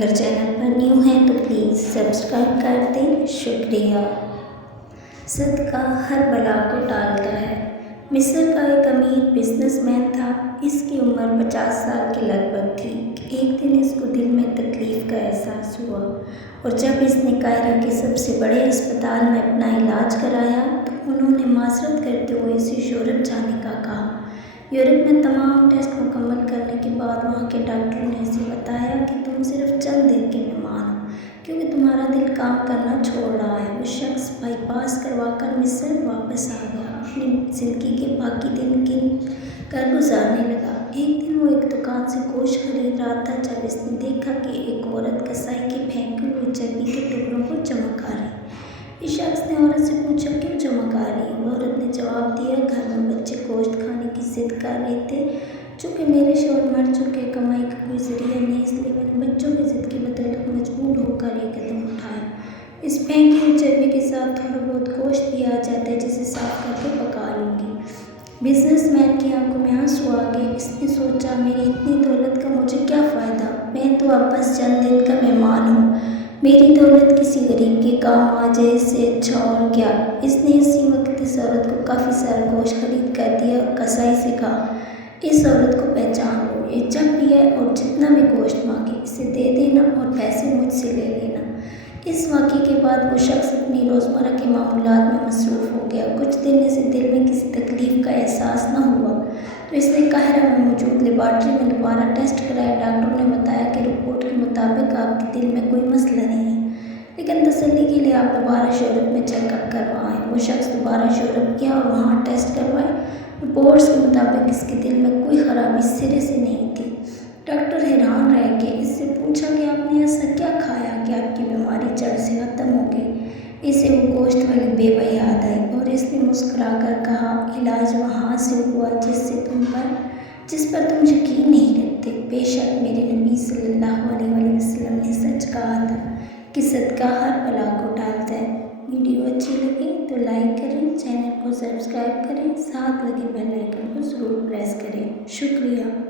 اگر چینل پر نیو ہیں تو پلیز سبسکرائب کر دیں، شکریہ۔ صدقہ ہر بلا کو ٹالتا ہے۔ مصر کا ایک امیر بزنس مین تھا۔ اس کی عمر 50 سال کے لگ بھگ تھی کہ ایک دن اس کو دل میں تکلیف کا احساس ہوا، اور جب اس نے قاہرہ کے سب سے بڑے اسپتال میں اپنا علاج کرایا تو انہوں نے معذرت کرتے ہوئے اسے یورپ جانے کا کہا۔ یورپ میں تمام ٹیسٹ مکمل کرنے کے بعد وہاں کے ڈاکٹروں نے اسے بتایا کہ تم صرف چند دن کے مہمان ہو، کیونکہ تمہارا دل کام کرنا چھوڑ رہا ہے۔ وہ شخص بائی پاس کروا کر مصر واپس آ گیا، اپنی زندگی کے باقی دن گن کر گزارنے لگا۔ ایک دن وہ ایک دکان سے گوشت خرید رہا تھا جب اس نے دیکھا کہ ایک عورت کسائی کے پھینکے ہوئے چربی کے ٹکڑوں کو چمکا رہی۔ اس شخص نے عورت سے پوچھا، کیوں چمکا رہی ہے؟ عورت نے جواب دیا، گھر میں بچے گوشت کھانے کی ضد کر رہے تھے، چونکہ میرے شوہر مر چکے، کمائی کا کوئی ذریعہ نہیں، اس لیے میں نے بچوں کی ضد کے متعلق مجبور ہو کر یہ قدم اٹھایا۔ اس پھینکی ہوئی چربی کے ساتھ تھوڑا بہت گوشت بھی آ جاتا ہے جسے صاف کر کے پکا لوں گی۔ بزنس مین کی آنکھوں میں آنسو آ گئے۔ اس نے سوچا، میری اتنی دولت کا مجھے کیا فائدہ؟ میں تو اب بس چند دن کا مہمان ہوں۔ میری دولت کسی غریب کے کام آ جائے، اس سے اچھا اور کیا۔ اس نے اسی وقت اس عورت کو کافی سارا گوشت خرید کر دیا اور کسائی سے کہا، اس عورت کو پہچان لو، یہ جب بھی ہے اور جتنا بھی گوشت مانگے اسے دے دینا اور پیسے مجھ سے لے لینا۔ اس واقعے کے بعد وہ شخص اپنی روزمرہ کے معمولات میں مصروف ہو گیا۔ کچھ دن اسے دل میں کسی تکلیف کا احساس نہ ہوا تو اس نے قاہرہ میں موجود لیبارٹری میں دوبارہ ٹیسٹ کرایا۔ ڈاکٹروں نے بتایا کہ رپورٹ کے مطابق آپ کے دل میں کوئی مسئلہ نہیں ہے، لیکن تسلی کے لیے آپ دوبارہ یورپ میں چیک اپ کروائیں۔ وہ شخص دوبارہ یورپ گیا اور وہاں ٹیسٹ کروائے۔ رپورٹس کے مطابق اس کے دل میں کوئی خرابی سرے سے نہیں تھی۔ ڈاکٹر حیران رہ گئے۔ اس سے پوچھا کہ آپ نے ایسا کیا کھایا کہ آپ کی بیماری جڑ سے ختم ہو گئی؟ اسے وہ گوشت والی بیوہ یاد آئی اور اس نے مسکرا کر کہا، علاج وہاں سے ہوا جس پر تم یقین نہیں رکھتے۔ بے شک میرے نبی صلی اللہ علیہ وسلم نے سچ کہا تھا کہ صدقہ ہر بلا کو ٹالتا ہے۔ ویڈیو اچھی لگی تو لائک کریں، چینل کو سبسکرائب کریں، ساتھ لگے بیل آئیکن کو ضرور پریس کریں۔ شکریہ۔